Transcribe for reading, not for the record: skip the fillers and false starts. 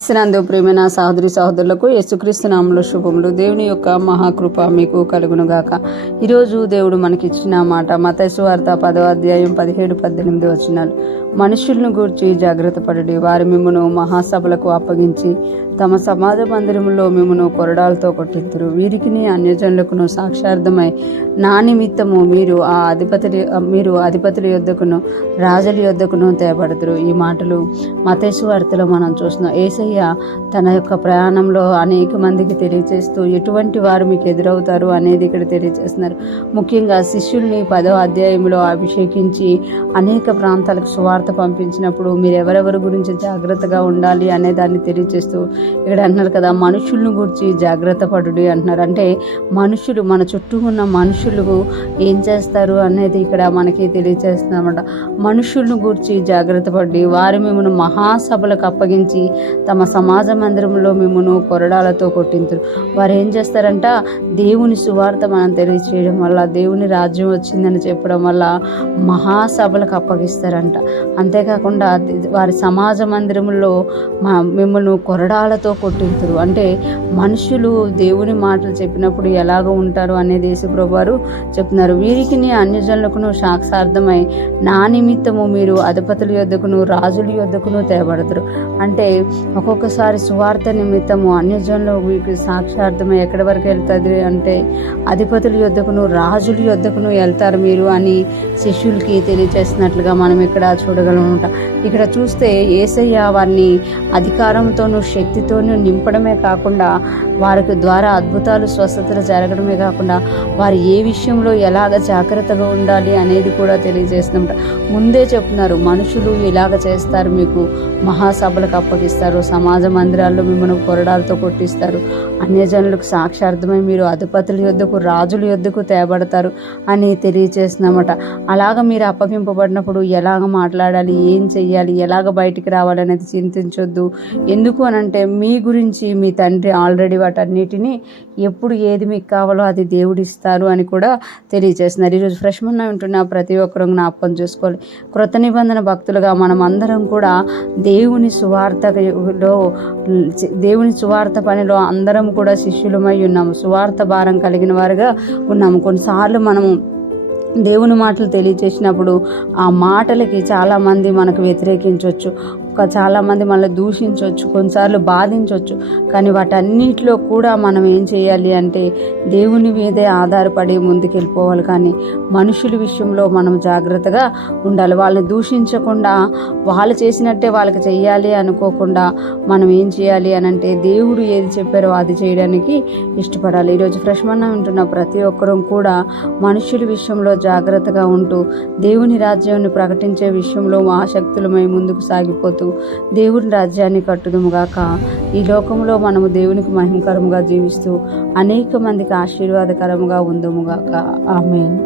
నందు ప్రియమైన సహోదరి సహోదరులకు యేసుక్రీస్తు నామములో శుభములు. దేవుని యొక్క మహాకృప మీకు కలుగును గాక. ఈరోజు దేవుడు మనకిచ్చిన మాట మత్తయి సువార్త 10వ అధ్యాయం 17-18 వచనాలు. మనుషులను గూర్చి జాగ్రత్త పడుడి, వారు మిమ్మును మహాసభలకు అప్పగించి తమ సమాజ మందిరములో మిమ్మును కొరడాలతో కొట్టింతురు. వీరికిని అన్యజనులకును సాక్షార్థమై నా నిమిత్తము మీరు అధిపతుల యొద్దకును రాజుల యొద్దకును తేబడుతురు. ఈ మాటలు మత్తయి సువార్తలో మనం చూస్తున్నాం. యేసయ్య తన యొక్క ప్రయాణంలో అనేక మందికి తెలియజేస్తూ ఎటువంటి వారు మీకు ఎదురవుతారు అనేది ఇక్కడ తెలియజేస్తున్నారు. ముఖ్యంగా శిష్యుల్ని 10వ అధ్యాయంలో అభిషేకించి అనేక ప్రాంతాలకు సువార్త పంపించినప్పుడు మీరు ఎవరెవరి గురించి జాగ్రత్తగా ఉండాలి అనే దాన్ని తెలియజేస్తూ ఇక్కడ అంటున్నారు కదా, మనుషులను గురించి జాగ్రత్త పడుడి అంటున్నారు. అంటే మనుషులు, మన చుట్టూ ఉన్న మనుషులు ఏం చేస్తారు అనేది ఇక్కడ మనకి తెలియజేస్తున్నమాట. మనుషులను గురించి జాగ్రత్త పడి వారు మిమ్మల్ని మహాసభలకు అప్పగించి తమ సమాజ మందిరంలో మిమ్మల్ని కొరడాలతో కొట్టింతురు. వారు ఏం చేస్తారంట, దేవుని సువార్త మనం తెలియచేయడం వల్ల, దేవుని రాజ్యం వచ్చిందని చెప్పడం వల్ల మహాసభలకు అప్పగిస్తారంట. అంతేకాకుండా వారి సమాజ మందిరంలో మిమ్మల్ని కొరడాలతో కొట్టింతురు. అంటే మనుషులు దేవుని మాటలు చెప్పినప్పుడు ఎలాగ ఉంటారు అనేది యేసుప్రభువు వారు చెప్తున్నారు. వీరికి అన్యజనులకును సాక్షార్థమై నా నిమిత్తము మీరు అధిపతుల యొద్దకును రాజుల యొద్దకును తేబడతారు. అంటే ఒక్కొక్కసారి సువార్త నిమిత్తము అన్యజనులు వీరికి సాక్షార్థమై ఎక్కడి వరకు వెళ్తుంది అంటే అధిపతుల యొద్దకును రాజుల యొద్దకును వెళ్తారు మీరు అని శిష్యులకి తెలియజేస్తున్నట్లుగా మనం ఇక్కడ చూడగలమట. ఇక్కడ చూస్తే యేసయ్య వారిని అధికారంతోనూ శక్తితోనూ నింపడమే కాకుండా వారికి ద్వారా అద్భుతాలు స్వస్థతలు జరగడమే కాకుండా వారు ఏ విషయంలో ఎలాగ జాగ్రత్తగా ఉండాలి అనేది కూడా తెలియజేస్తున్నమాట. ముందే చెప్తున్నారు, మనుషులు ఇలాగ చేస్తారు, మీకు మహాసభలకు అప్పగిస్తారు, సమాజ మందిరాల్లో మిమ్మల్ని కొరడాలతో కొట్టిస్తారు, అన్యజనులకు సాక్షార్థమై మీరు అధిపతుల యొద్దకు రాజుల యొద్దకు తేబడతారు అని తెలియజేస్తున్నామట. అలాగ మీరు అప్పగింపబడినప్పుడు ఎలాగ మాట్లాడాలి, ఏం చెయ్యాలి, ఎలాగ బయటికి రావాలి అనేది చింతించొద్దు. ఎందుకు అనంటే మీ గురించి మీ తండ్రి ఆల్రెడీ వాటన్నిటినీ ఎప్పుడు ఏది మీకు కావాలో అది దేవుడు ఇస్తారు అని కూడా తెలియజేస్తున్నారు. ఈరోజు ఫ్రెష్ మన్నా వింటున్న ప్రతి ఒక్కరూ జ్ఞాపకం చేసుకోవాలి. కృత నిబంధన భక్తులుగా మనం అందరం కూడా దేవుని సువార్త పనిలో అందరం కూడా శిష్యులమై ఉన్నాము. సువార్త భారం కలిగిన వారుగా ఉన్నాము. కొన్నిసార్లు మనము దేవుని మాటలు తెలియచేసినప్పుడు ఆ మాటలకి చాలామంది మనకు వ్యతిరేకించవచ్చు, చాలామంది మనల్ని దూషించవచ్చు, కొన్నిసార్లు బాధించవచ్చు. కానీ వాటన్నిటిలో కూడా మనం ఏం చేయాలి అంటే దేవుని మీదే ఆధారపడి ముందుకెళ్ళిపోవాలి. కానీ మనుషుల విషయంలో మనం జాగ్రత్తగా ఉండాలి. వాళ్ళని దూషించకుండా వాళ్ళు చేసినట్టే వాళ్ళకి చెయ్యాలి అనుకోకుండా మనం ఏం చేయాలి అని అంటే దేవుడు ఏది చెప్పారో అది చేయడానికి ఇష్టపడాలి. ఈరోజు ఫ్రెష్ మన్నా వింటున్న ప్రతి ఒక్కరూ కూడా మనుషుల విషయంలో జాగ్రత్తగా ఉంటూ దేవుని రాజ్యాన్ని ప్రకటించే విషయంలో ఆసక్తులమై ముందుకు సాగిపోతూ దేవుని రాజ్యాన్ని కట్టుదుముగాక. ఈ లోకంలో మనము దేవునికి మహిమకరముగా జీవిస్తూ అనేక మందికి ఆశీర్వాదకరముగా ఉందుముగాక. ఆమేన్.